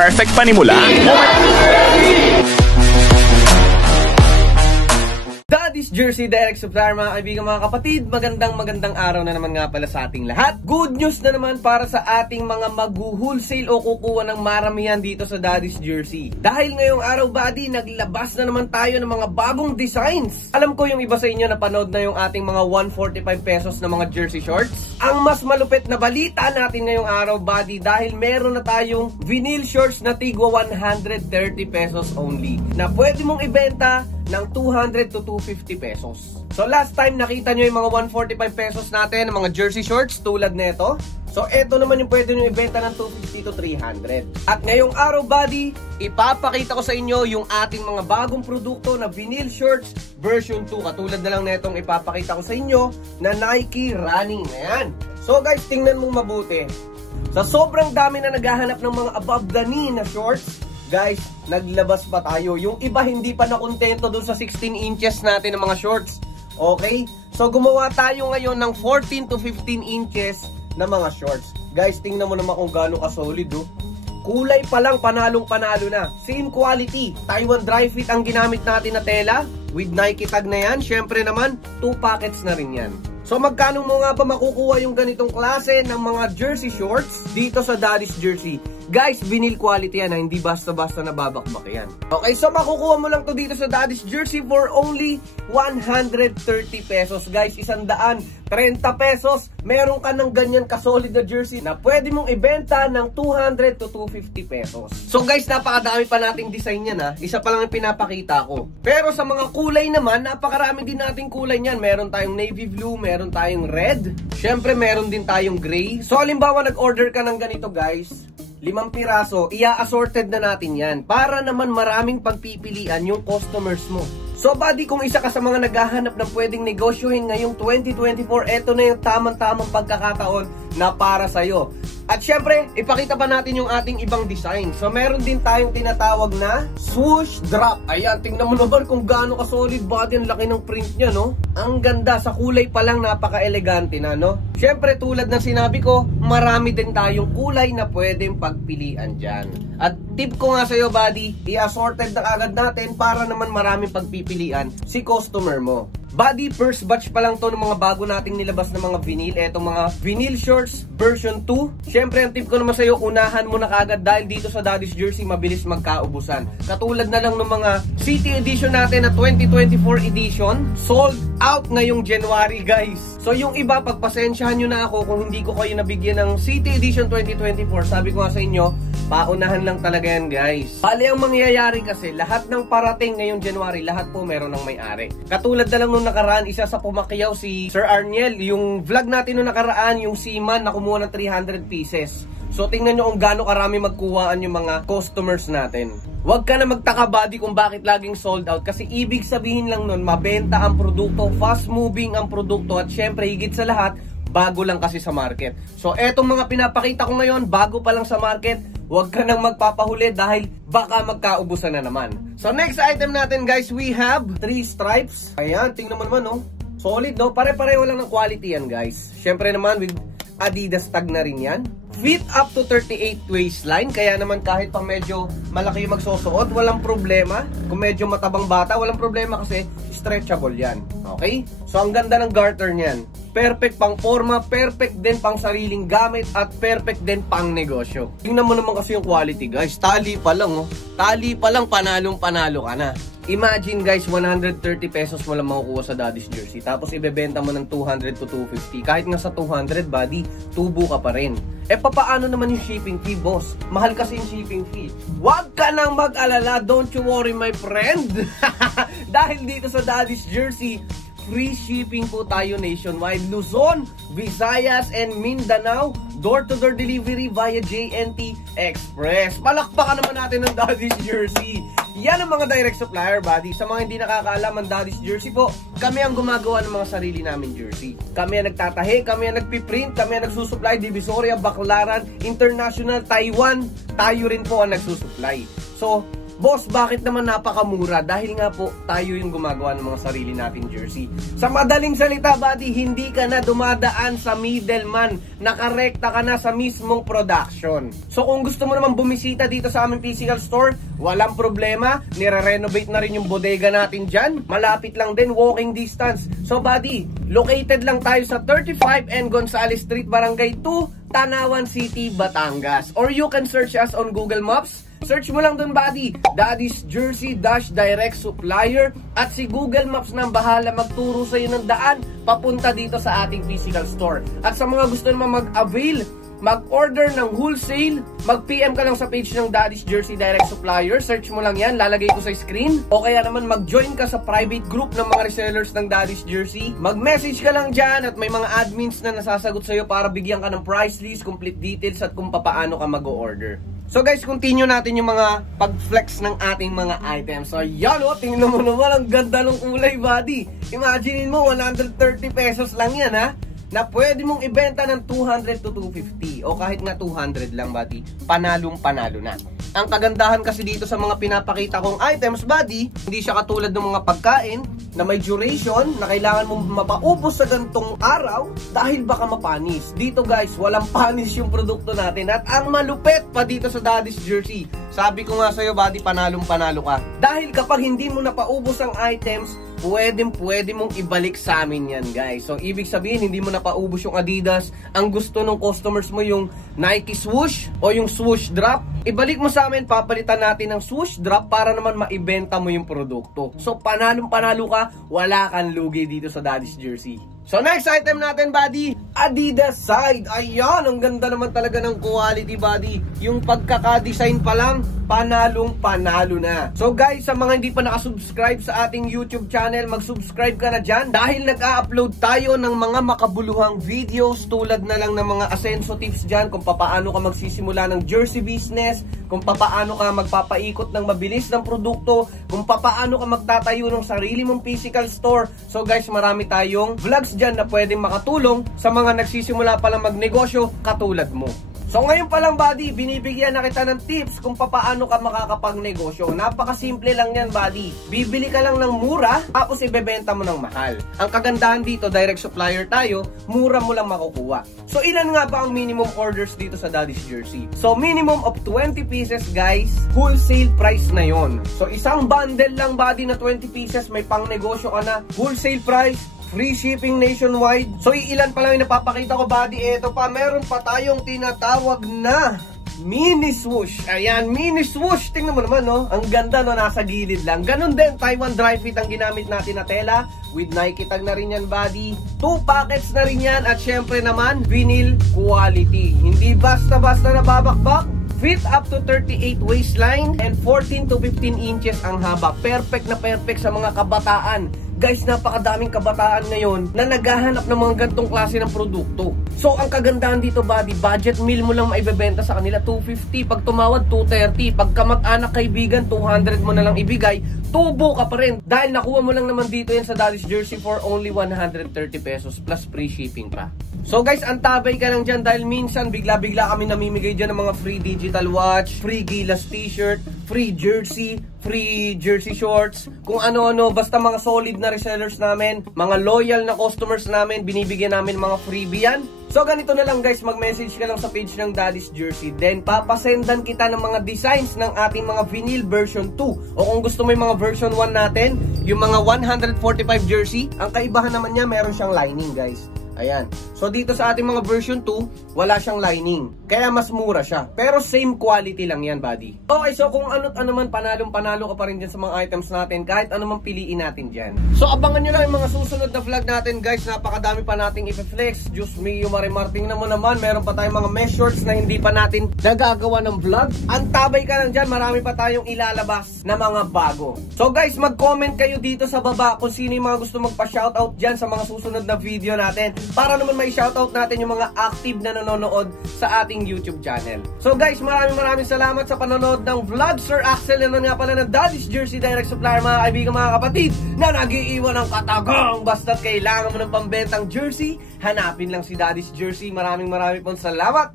perfect panimula. Daddy's Jersey Direct Supplier, mga kaibigan, mga kapatid. Magandang araw na naman nga pala sa ating lahat. Good news na naman para sa ating mga mag-wholesale o kukuha ng maramihan dito sa Daddy's Jersey. Dahil ngayong araw, buddy, naglabas na naman tayo ng mga bagong designs. Alam ko yung iba sa inyo napanood na yung ating mga 145 pesos na mga jersey shorts. Ang mas malupit na balita natin ngayong araw, buddy, dahil meron na tayong vinyl shorts na tigwa 130 pesos only, na pwede mong ibenta ng 200 to 250 pesos. So last time nakita nyo yung mga 145 pesos natin, ng mga jersey shorts tulad nito. So eto naman yung pwede nyo ibenta ng 250 to 300. At ngayong araw, buddy, ipapakita ko sa inyo yung ating mga bagong produkto na vinyl shorts version 2. Katulad na lang netong ipapakita ko sa inyo na Nike running na yan. So guys, tingnan mong mabuti. Sa sobrang dami na naghahanap ng mga above the knee na shorts, guys, naglabas pa tayo. Yung iba hindi pa nakontento dun sa 16 inches natin ng mga shorts. Okay? So gumawa tayo ngayon ng 14 to 15 inches na mga shorts. Guys, tingnan mo naman kung gaano ka-solid, oh. Kulay pa lang, panalong-panalo na. Same quality. Taiwan dry fit ang ginamit natin na tela. With Nike tag na yan. Syempre naman, 2 packets na rin yan. So magkano mo nga ba makukuha yung ganitong klase ng mga jersey shorts dito sa Daddy's Jersey? Guys, vinyl quality yan, hindi basta-basta nababakbak yan. Okay, so makukuha mo lang to dito sa Daddy's Jersey for only 130 pesos. Guys, 130 pesos, meron ka ng ganyan kasolid na jersey na pwede mong ibenta ng 200 to 250 pesos. So guys, napakadami pa nating design yan, ha. Isa pa lang yung pinapakita ko. Pero sa mga kulay naman, napakarami din nating kulay niyan. Meron tayong navy blue, meron tayong red. Syempre, meron din tayong gray. So halimbawa, nag-order ka ng ganito, guys, 5 piraso, ia-assorted na natin yan para naman maraming pagpipilian yung customers mo. So buddy, kung isa ka sa mga naghahanap ng pwedeng negosyohin ngayong 2024, eto na yung tamang-tamang pagkakataon na para sa'yo. At syempre, ipakita pa natin yung ating ibang design. So meron din tayong tinatawag na swoosh drop. Ayan, tingnan mo naman kung gaano ka solid, body. Ang laki ng print niya, no? Ang ganda, sa kulay pa lang napaka-elegante na, no? Syempre, tulad ng sinabi ko, marami din tayong kulay na pwedeng pagpilian dyan. At tip ko nga sa'yo, buddy, i-assorted na agad natin para naman maraming pagpipilian si customer mo. Buddy, first batch pa lang to ng mga bago nating nilabas na mga vinyl. Etong mga vinyl shorts version 2. Syempre, ang tip ko naman sa'yo, unahan mo na kagad dahil dito sa Daddy's Jersey mabilis magkaubusan. Katulad na lang ng mga City Edition natin na 2024 edition, sold out ngayong January, guys. So yung iba, pagpasensyahan nyo na ako kung hindi ko kayo nabigyan ng City Edition 2024. Sabi ko nga sa inyo, paunahan lang talaga yan, guys. Bali, ang mangyayari kasi, lahat ng parating ngayong January, lahat po meron ng may-ari. Katulad na lang nung nakaraan, isa sa pumakyaw si Sir Arniel. Yung vlog natin nung nakaraan, yung seaman na kumuha ng 300 pieces. So tingnan nyo kung gaano karami magkuhaan yung mga customers natin. Huwag ka na magtaka, buddy, kung bakit laging sold out. Kasi ibig sabihin lang nun, mabenta ang produkto, fast moving ang produkto, at syempre higit sa lahat, bago lang kasi sa market. So etong mga pinapakita ko ngayon, bago pa lang sa market. Huwag ka nang magpapahuli dahil baka magkaubusan na naman. So next item natin, guys, we have 3 stripes. Ayan, tingnan mo naman, no? Solid, no? Pare-pareho lang ng quality yan, guys. Syempre naman with Adidas tag na rin yan. Fit up to 38 waistline. Kaya naman kahit pa medyo malaki yung magsusuot, walang problema. Kung medyo matabang bata, walang problema kasi stretchable yan. Okay? So ang ganda ng garter niyan. Perfect pang forma, perfect din pang sariling gamit, at perfect din pang negosyo. Tingnan mo naman kasi yung quality, guys. Tali pa lang, oh. Tali pa lang, panalong-panalo ka na. Imagine, guys, 130 pesos mo lang makukuha sa Daddy's Jersey. Tapos ibebenta mo ng 200 to 250. Kahit nga sa 200, buddy, tubo ka pa rin. Eh, papaano naman yung shipping fee, boss? Mahal kasi yung shipping fee. Huwag ka nang mag-alala, don't you worry, my friend. Dahil dito sa Daddy's Jersey, free shipping po tayo nationwide. Luzon, Visayas, and Mindanao. Door-to-door delivery via JNT Express. Palakpakan naman natin ng Daddy's Jersey. Yan ang mga direct supplier, buddy. Sa mga hindi nakakaalam, ang Daddy's Jersey po, kami ang gumagawa ng mga sarili namin jersey. Kami ang nagtatahi, kami ang nagpiprint, kami ang nagsusupply. Divisoria, Baclaran, International, Taiwan. Tayo rin po ang nagsusupply. So, Boss, bakit naman napakamura? Dahil nga po, tayo yung gumagawa ng mga sarili nating jersey. Sa madaling salita, buddy, hindi ka na dumadaan sa middleman. Nakarekta ka na sa mismong production. So kung gusto mo naman bumisita dito sa aming physical store, walang problema. Nire-renovate na rin yung bodega natin dyan. Malapit lang din, walking distance. So buddy, located lang tayo sa 35 N Gonzales Street, Barangay 2, Tanawan City, Batangas. Or you can search us on Google Maps. Search mo lang dun, buddy, Daddy's Jersey Direct Supplier, at si Google Maps na bahala magturo sa'yo ng daan papunta dito sa ating physical store. At sa mga gusto naman mag-avail, mag-order ng wholesale, mag-PM ka lang sa page ng Daddy's Jersey Direct Supplier. Search mo lang yan, lalagay ko sa screen. O kaya naman mag-join ka sa private group ng mga resellers ng Daddy's Jersey. Mag-message ka lang dyan at may mga admins na nasasagot sa'yo para bigyan ka ng price list, complete details at kung paano ka mag-order. So guys, continue natin yung mga pag-flex ng ating mga items. So yan o, tingnan mo naman, ang ganda ng kulay, buddy. Imaginein mo, 130 pesos lang yan ha, na pwede mong ibenta ng 200 to 250 o kahit nga 200 lang, buddy. Panalong panalo na. Ang kagandahan kasi dito sa mga pinapakita kong items, buddy, hindi siya katulad ng mga pagkain na may duration na kailangan mong mapaubos sa gantong araw dahil baka mapanis. Dito guys, walang panis yung produkto natin at ang malupet pa dito sa Daddy's Jersey. Sabi ko nga sa'yo, buddy, panalong panalo ka. Dahil kapag hindi mo napaubos ang items, pwede mong ibalik sa amin yan, guys. So, ibig sabihin, hindi mo napaubos yung Adidas. Ang gusto ng customers mo yung Nike swoosh o yung swoosh drop, ibalik mo sa amin, papalitan natin ng swoosh drop para naman maibenta mo yung produkto. So, panalong panalo ka, wala kang lugi dito sa Daddy's Jersey. So next item natin, buddy, Adidas side. Ayan, ang ganda naman talaga ng quality, buddy. Yung pagkaka-design pa lang, panalong panalo na. So guys, sa mga hindi pa nakasubscribe sa ating YouTube channel, mag-subscribe ka na dyan dahil nag-a-upload tayo ng mga makabuluhang videos tulad na lang ng mga asenso tips dyan kung paano ka magsisimula ng jersey business, kung paano ka magpapaikot ng mabilis ng produkto, kung paano ka magtatayo ng sarili mong physical store. So guys, marami tayong vlogs dyan na pwedeng makatulong sa mga nagsisimula pa lang magnegosyo katulad mo. So ngayon pa lang, buddy, binibigyan na kita ng tips kung paano ka makakapagnegosyo. Napakasimple lang yan, buddy. Bibili ka lang ng mura, tapos ibebenta mo ng mahal. Ang kagandahan dito, direct supplier tayo, mura mo lang makukuha. So ilan nga ba ang minimum orders dito sa Daddy's Jersey? So minimum of 20 pieces, guys. Wholesale price na yon. So isang bundle lang, buddy, na 20 pieces, may pang negosyo ka na. Wholesale price, free shipping nationwide. So ilan pa lang yung napapakita ko, buddy. Ito pa, meron pa tayong tinatawag na mini swoosh. Ayan, mini swoosh. Tingnan mo naman, no? Ang ganda, no? Nasa gilid lang. Ganun din, Taiwan dry fit ang ginamit natin na tela. With Nike tag na rin yan, buddy. 2 packets na rin yan. At syempre naman, vinyl quality. Hindi basta-basta na babakbak. Fit up to 38 waistline and 14 to 15 inches ang haba. Perfect na perfect sa mga kabataan. Guys, napakadaming kabataan ngayon na naghahanap ng mga gantong klase ng produkto. So, ang kagandahan dito, buddy, budget meal mo lang maibebenta sa kanila, 250. Pag tumawad, 230. Pag kamag-anak, kaibigan, 200 mo na lang ibigay. Tubo ka pa rin. Dahil nakuha mo lang naman dito yan sa Daddy's Jersey for only 130 pesos plus free shipping pa. So guys, antabay ka lang dyan dahil minsan bigla-bigla kami namimigay dyan ng mga free digital watch, free Gilas t-shirt, free jersey shorts, kung ano-ano, basta mga solid na resellers namin, mga loyal na customers namin, binibigyan namin mga freebie yan. So ganito na lang guys, mag-message ka lang sa page ng Daddy's Jersey, then papasendan kita ng mga designs ng ating mga vinyl version 2. O kung gusto mo yung mga version 1 natin, yung mga 145 jersey, ang kaibahan naman niya, meron siyang lining, guys. Ayan. So dito sa ating mga version 2, wala siyang lining. Kaya mas mura siya. Pero same quality lang yan, buddy. Okay, so kung ano't ano man, panalo ka pa rin dyan sa mga items natin. Kahit ano man piliin natin dyan. So abangan nyo lang yung mga susunod na vlog natin, guys. Napakadami pa nating i-flex. Diyos me, yung marimarting naman. Meron pa tayong mga mesh shorts na hindi pa natin nagagawa ng vlog. Antabay ka lang dyan. Marami pa tayong ilalabas na mga bago. So guys, mag-comment kayo dito sa baba kung sino yung mga gusto magpa-shoutout dyan sa mga susunod na video natin. Para naman may shoutout natin yung mga active na nanonood sa ating YouTube channel. So guys, maraming salamat sa panonood ng vlog. Sir Axel naman nga pala ng Daddy's Jersey Direct Supplier, mga kaibigan, mga kapatid, na nag-iiwan ng katagang basta't kailangan mo ng pambentang jersey, hanapin lang si Daddy's Jersey. Maraming pong salamat.